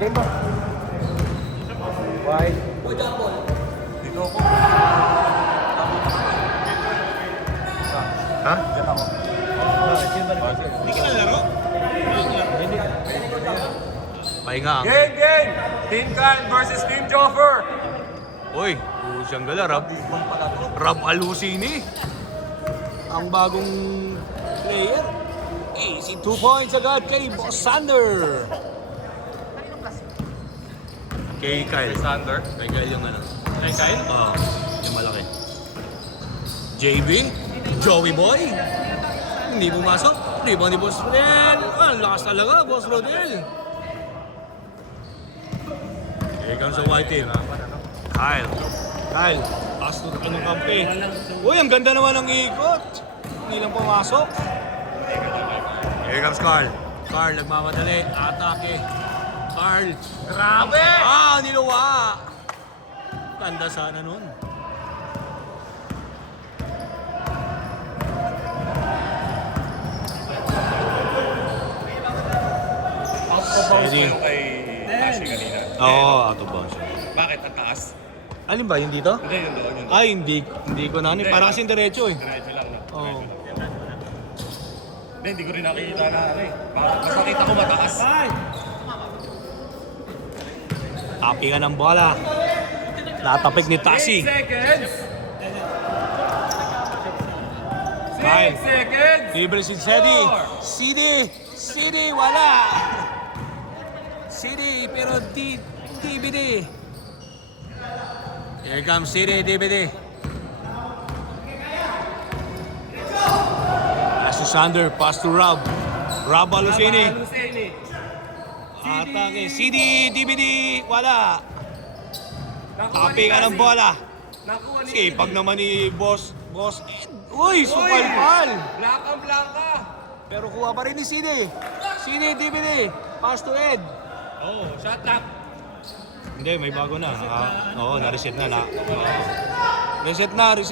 Game ba? Wide. Dito ako. Ha? Diyan ako. Hindi ka nalaro? Hindi. Pahinga. Game! Team Kyle versus Team Joffer. Uy, siyang gala, Rob Alusini. Ang bagong player. Easy 2 points agad kay Boss Sander. Kay Kyle. Sander. Kay Kyle yung ano. Kay Kyle? Oo, yung malaki. JB, Joey Boy. Hindi pumasok. Rebound ni Boss Rodel. Ang lakas talaga, Boss Rodel. Here comes the white team. Kyle, pass to anong kampi. Uy, ang ganda naman ng ikot. Hindi lang pumasok. Here comes Carl. Carl, nagmamadali. Atake. Carl. Grabe! Niluwa. Ganda sana nun. Steady. Kay Ashley kanina. Oo, out of bounds. Bakit? Ang taas? Alin ba, yung dito? Hindi, yung doon. Ay, hindi ko na. Para kasing diretso eh. Diretso lang, no? Oo. Hindi ko rin nakikita na ano eh. Mas nakita ko mataas. Tapingan ng bola. Natapik ni Tasi. 8 seconds! Kyle. 6 seconds! Libre si Sedi. Sidi, wala. Sidi, pero DVD. Here comes Sidi, DVD. Pass to Sander, pass to Rob. Rob Alusini. Atake, Sidi, DVD, wala. Tapingan ng bola. Nakuha ni Sipag naman ni Boss Ed. Uy, supalpal. Blanca! Pero kuha pa rin ni Sidi. Sidi, DVD. Pass to Ed. Oh, shot lock. Hindi, may bago na. Oo, na-reset na. Reset. 10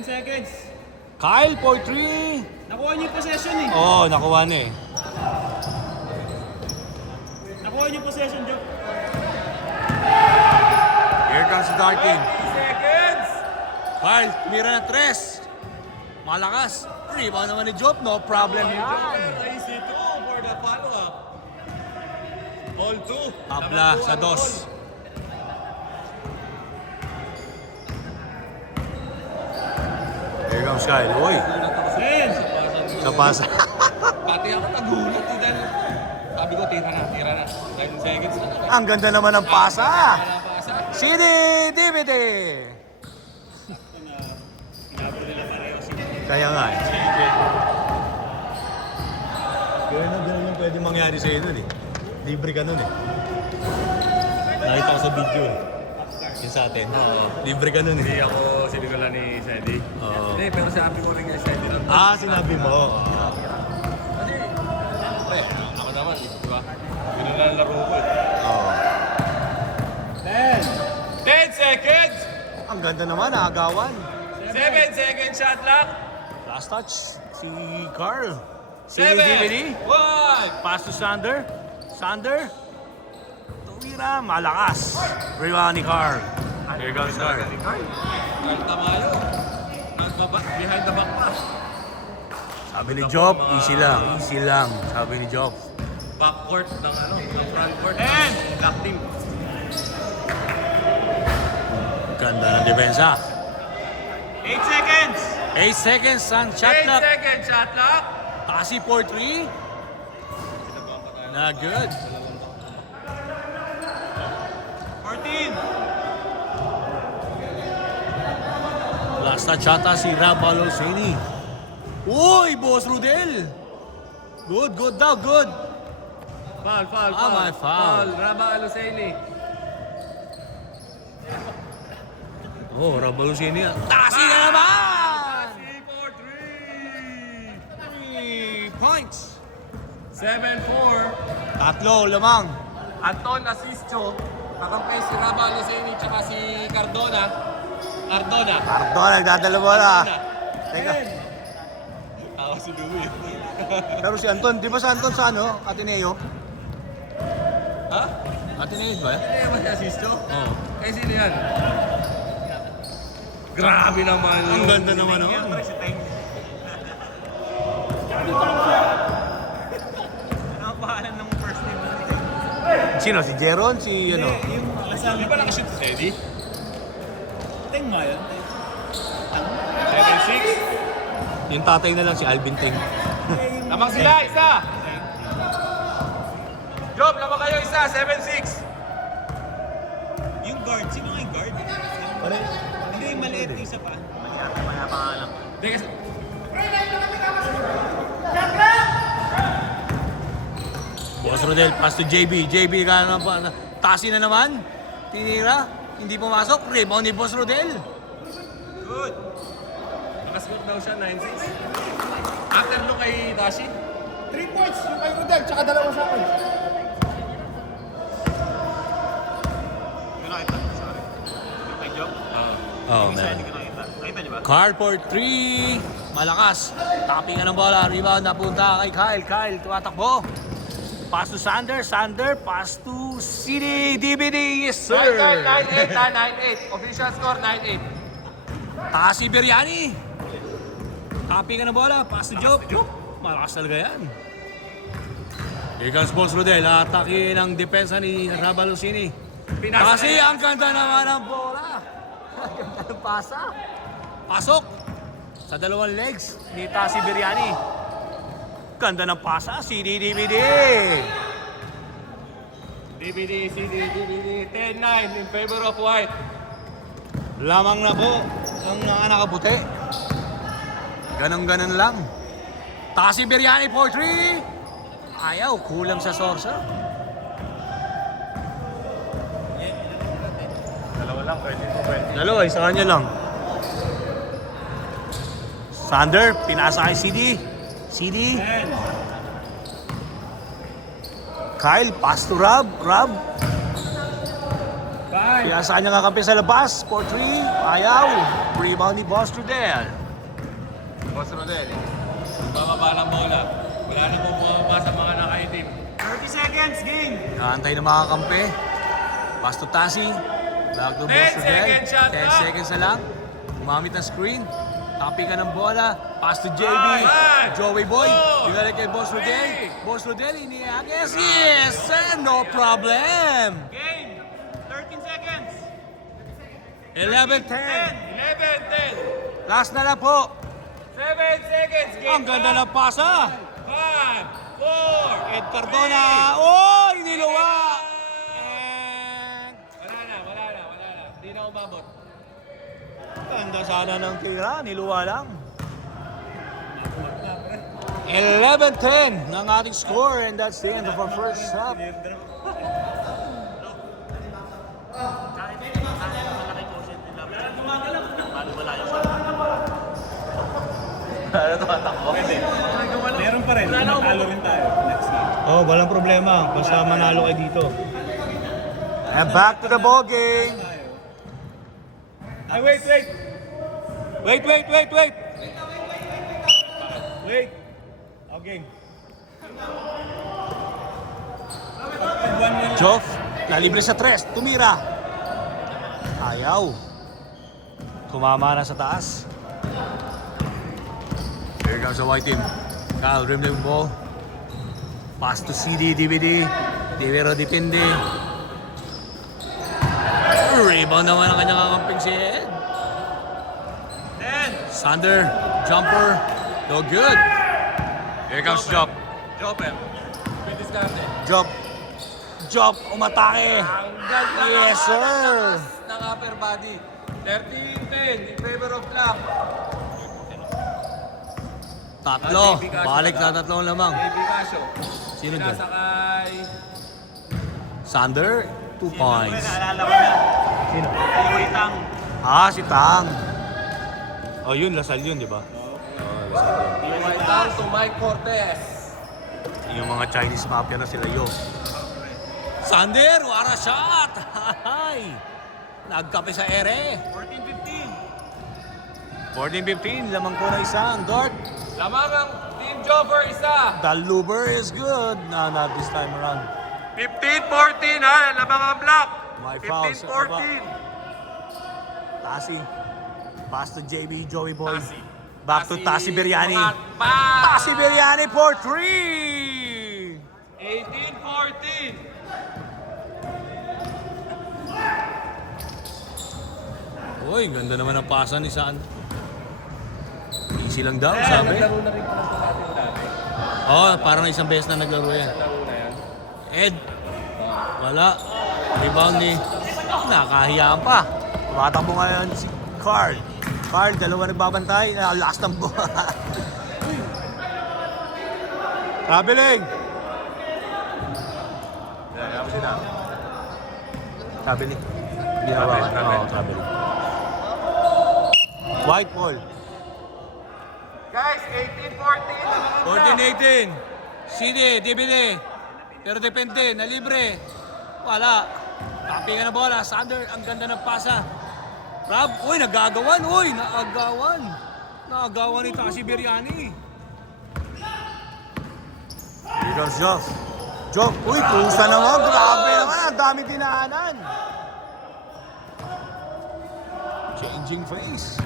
seconds. Kyle for 3. Nakuha niyo yung possession eh. Oo, nakuha na eh. Nakuha niyo yung possession, Joe. Here comes the Dark King. 3 seconds! Kyle, tumira ng 3. Malakas. Rebound naman ni Job. No problem yan. Easy 2 for the follow-up. All 2. Tabla sa 2. Here comes Kyle. Uy, sa pasa. Pati ako nagulat eh dahil sabi ko tira na. 10 seconds na. Ang ganda naman ng pasa. Wala pa kasi. Sidi, DVD. Kaya nga eh. Kaya na ganun yung pwede mangyari sa'yo nun eh. Libre ka nun eh. Nakita ko sa video eh. Yung sa atin. Libre ka nun Hindi eh. ako sinigulan ni Sedi. Oo. Hindi, pero sinabi ko rin kay Sedi lang. Sinabi mo. Kasi, pre, ako naman, di ba? Ganun lang laro ko eh. Oo. 10 seconds! Ang ganda naman, agawan. 7 seconds shot lock. Last touch, si Carl. 7, DVD. 1. Pass to Sander. Sander. Tumira, malakas. Rebound ni Carl. Here comes Carl. Carl Tamayo. Behind the back pass. Sabi ni Job, easy lang. Sabi ni Job. Backcourt ng front court. And lock team. Ganda ng depensa. 8 seconds. 8 seconds ang shot 8 clock. seconds shot lock. Tasi for 3. Not good. 14. Last touch ata si Rob Alusini. Uy, Boss Rudel. Good daw, good. Foul. May foul. Raba Aluseni. Oh, Rob Alusini. Tasi na naman! for 3 points. 7-4. Tatlo, lamang. Anton Asistio. Kakampi si Raba Aluseni tsaka si Cardona. Pardon, nagdadala bola. Teka. Tawa si Louie. Pero si Anton, di ba si Anton sa ano? Ateneo? Ha? Ateneo ba? Ano yan ba si assist to? Oo. Eh, sino yan? Grabe naman Ang yun. ganda naman, oh. Si Teng. Ano ang pangalan ng first name mo? Sino? Si Jeron? Si ano? Yung Di ba nakashoot si Eddie? Teng nga yun. 7-6. Yung tatay na lang si Alvin Ting. Lamang sila, isa! Job, lamang kayo, isa, 7-6. Yung guard, sino nga yung guard? Hindi, yung maliit yung isa pa. Hindi kasi... Boss Rodel, pass to JB. JB ka na pa. Tasi na naman. Tinira. Hindi pumasok. Rebound ni Boss Rodel. Good. Nakascore daw siya, 9-6. After nung kay Dashi. 3 points yung kay Rodel, tsaka 2 sa akin. Yung nakita, sorry. Yung kay Job. Oh, Yung isa, man. hindi ko nakita. Nakita niyo ba? Card for 3. Malakas. Tapping ng bola. Rebound napunta kay Kyle. Kyle, tumatakbo. Pass to Sander. Sander, pass to CD. DVD. Yes, sir. 9-8, 9-8. Official score, 9-8. Taas si Biryani. Tapping ng bola. Pass to Job. Malakas talaga yan. Here comes Boss Rodel. Atake ng depensa ni Rabalusini. Kasi ang ganda naman ng bola. Ang ganda ng pasa. Pasok. Sa dalawang legs ni Tasi Biryani. Ganda ng pasa. CD DVD. DVD, CD, DVD. 10-9 in favor of White. Lamang na po ang mga nakaputi. Ganon-ganon lang. Tasi Biryani for 3. Ayaw. Kulang sa sorsa. Dalawa lang, 20-20. Dalawa, isa kanya lang. Sander, pinasa kay CD. CD. Kyle, pass to Rob. Rob. Pinasa niya kakampi sa labas. 4-3. Ayaw. Rebound ni Boss Trudel. Boss Rodel. Bababa ng bola. Wala na po bumaba sa mga nakaitim. 30 seconds, game! Nakantay na mga kampi. Pass to Tasi. Back to 10 Boss Trudel. seconds shot 10 clock. seconds na lang. Gumamit ng screen. Copy ka ng bola. Pass to JB. Five, Joey Boy. four, Binalik kay Boss Rodel. three. Boss Rodel, iniagis. Yes, sir. No problem. Game! 13 seconds! 11-10. 11-10. Last na lang po. 7 seconds. Game Ang ganda ng pasa. 5, 4. Ed Cardona. Oh, iniluwa. And Wala na. Hindi na umabot. ganda sana ng tira. Niluwa lang. 11-10 ng ating score. And that's the end of our first half. Meron pa rin. Natalo rin tayo. Next game. Oh, walang problema. Basta manalo kayo dito. And back to the ball game. Ay, wait! Wait. Wait! Okay. Joff, nalibre sa tres. Tumira. Ayaw. Tumama na sa taas. Here comes the white team. Kyle dribbling ball. Pass to CD, DVD. Divero depende. Rebound naman ang kanyang kakamping si Ed. 10! Sander, jumper. No good. Here comes Job. Jopper. Pindiscarte. Job, umatake. Ang ganda Yes, sir. ng upper body. 13-10 in favor of Black. Tatlo. Balik na tatlong lamang. JB Casio. Sino dyan? Pinasa kay... Sander, 2 points. Naalala ko na. Sino? Yung Tang. Si Tang. Oh, yun, Lasal yun, di ba? White down to Mike Cortez. Yung mga Chinese mafia na sila, yo. Sander, what a shot! Hay! Nagkape sa ere. 14-15. 14-15, lamang ko na isang dart. Lamang ang Team Jopper, isa. The Luber is good. No, not this time around. 15-14 ha, lamang ang block. My fouls. 15-14. Tasi. Pass to JB, Joey Boy. Tasi. Back to Tasi Biryani. Pa! Tasi Biryani for 3! 18-14. Uy, ganda naman ang pasa ni San. Easy lang daw, sabi. Naglaro na rin po natin dati. Oh, parang isang beses na naglaro yan. Laro na yan. Ed. Wala. Rebound ni. Nakahiyaan pa. Tumatakbo ngayon si Carl. Carl, dalawa nagbabantay. Last ng bola. Traveling. Traveling. Ginawa ka. Oo, traveling. White ball. Guys, 18-14. 14-18. CD, DVD. Pero depende, na libre. Wala. Tapingan na bola. Sander, ang ganda ng pasa. Rob, uy, nagagawan. Uy, naagawan. Naagawan ni Tasi Biryani. Here comes Joff. Joff, uy, pusa naman. Grabe naman. Ang dami dinaanan. Changing face.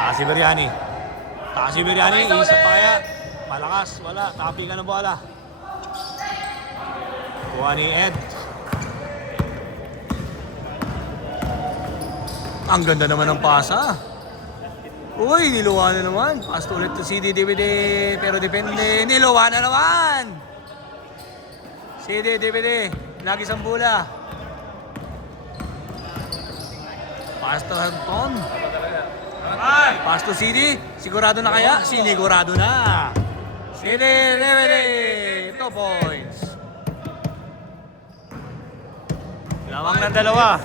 Tasi Biryani. Tasi Biryani, isa pa kaya. Malakas, wala. Tapingan na bola. Kuha ni Ed. Ang ganda naman ng pasa. Uy, niluwa na naman. Pass to ulit to CD, DVD. Pero depende. Niluwa na naman. CD, DVD. Lagi isang bola. Pass to Anton. Pass to CD. Sigurado na kaya? Sinigurado na. CD, DVD. 2 points. Lamang ng dalawa.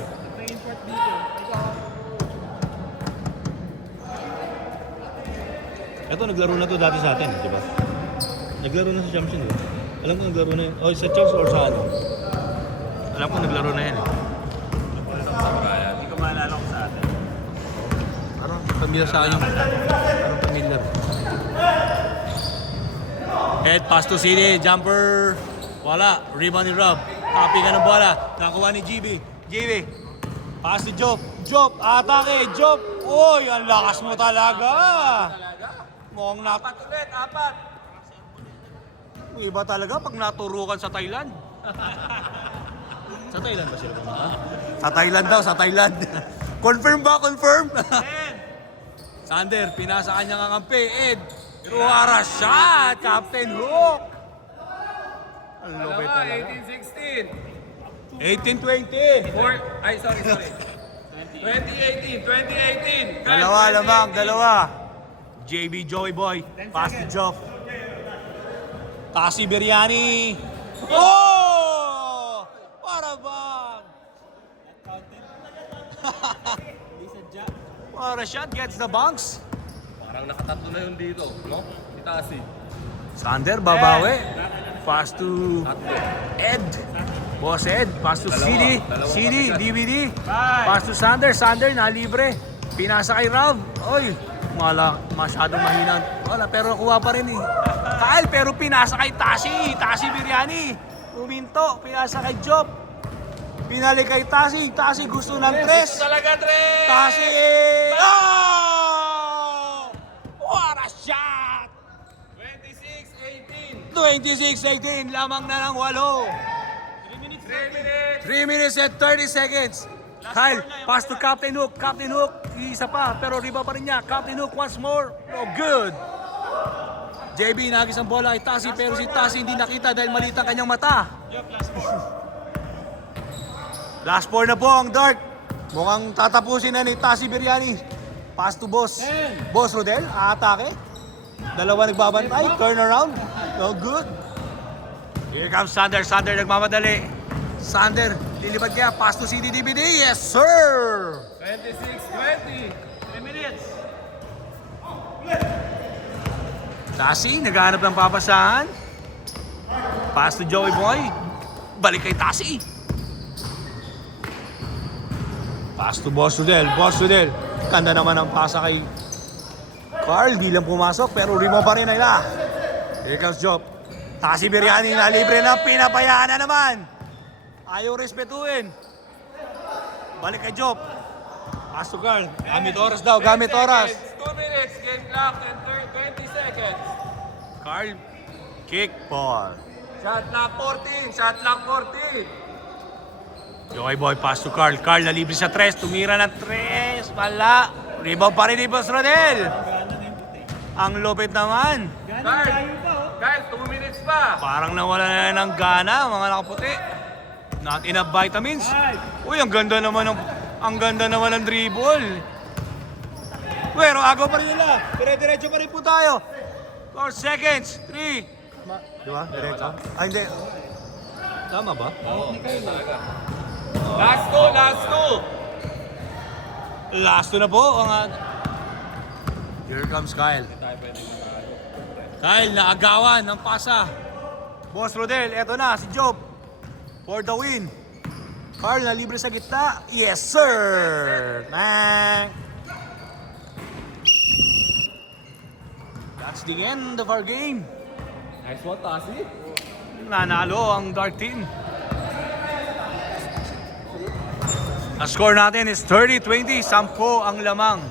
Ito, naglaro na to dati sa atin, di ba? Naglaro na sa Champs yun, di ba? Alam ko naglaro na yun. O, sa Champs or sa ano? Alam ko naglaro na yan, eh. Hindi ko maalala ko sa atin. Parang pamilyar sa akin yung... Parang pamilyar. Head pass to CD, jumper. Wala, rebound ni Rob. Copy ka ng bola. Nakuha ni GB. GB. Pass to Job. Job, atake. Job. Uy, ang lakas mo talaga. Mukhang na... Apat ulit, apat. Iba talaga pag naturukan sa Thailand. Sa Thailand ba sila pumunta? Sa Thailand daw, sa Thailand. Confirm ba? Confirm? Sander, pinasa kanyang kakampi. Ed, Ruara shot. Captain Hook. Ang lupit Dalawa, talaga. 18-20. 18-16. Ay, sorry. 2018. Dalawa lamang, dalawa. JB Joey Boy. Pass to Joff. Tasi Biryani. Oh! Para bang? What a shot, gets the bunks. Parang nakatatlo na yun dito, no? Itasi. Sander, babawi. Pass to Tatlo. Ed. Boss Ed. Pass to CD. Dalawa CD, kami DVD. Pass to Sander. Sander, nalibre. Pinasa kay Rav. Oy, masyadong mahina. Wala, pero nakuha pa rin eh. Kyle, pero pinasa kay Tasi. Tasi Biryani. Uminto. Pinasa kay Job. Pinali kay Tasi. Tasi gusto ng tres. Gusto talaga, Tres! Tasi! Oh! What a shot! 26-18. 26-18, lamang na ng 8. 3 minutes. 3 minutes and 30 seconds. Kyle, pass to Captain Hook. Captain Hook, isa pa, pero riba pa rin niya. Captain Hook once more. No good. JB, nagis ang bola kay Tasi, pero si Tasi hindi nakita dahil maliit ang kanyang mata. Last 4 na po ang Dark. Mukhang tatapusin na ni Tasi Biryani. Pass to Boss. Boss Rodel, aatake. Dalawa nagbabantay, turn around. No good. Here comes Sander. Sander nagmamadali. Sander, lilipad kaya. Pass to CD DVD. Yes, sir! 26-20. 3 minutes. Tasi, naghahanap ng papasahan. Pass to Joey Boy. Balik kay Tasi. Pass to Boss Rodel. Boss Rodel. Kanda naman ang pasa kay Carl. Di lang pumasok pero rebound pa rin nila. Here comes Job. Tasi Biryani na libre na pinapayaan na naman. Ayaw respetuhin. Balik kay Job. Pass to Carl. Gamit oras daw, gamit oras. 2 minutes, game clock, and 20 seconds. Carl, kick ball. Shot clock 14, shot clock 14. Joey Boy, pass to Carl. Carl na libre sa 3, tumira ng 3. Wala. Rebound pa rin ni Boss Rodel. Ang lupit naman. Kyle, 2 minutes pa. Parang nawala na ng gana, mga nakaputi. Not enough vitamins. Uy, ang ganda naman ng dribble. Pero agaw pa rin nila. Dire-diretso pa rin po tayo. 4 seconds. 3. Di ba? Diretso? Ay, hindi. Tama ba? Last two, last two. Last two na po. Here comes Kyle. Kyle, naagawan ng pasa. Boss Rodel, eto na, si Job. For the win. Carl na libre sa gitna. Yes, sir! Bang! That's the end of our game. Nice one, Tasi. Nanalo ang Dark Team. Ang score natin is 30-20. 10 ang lamang.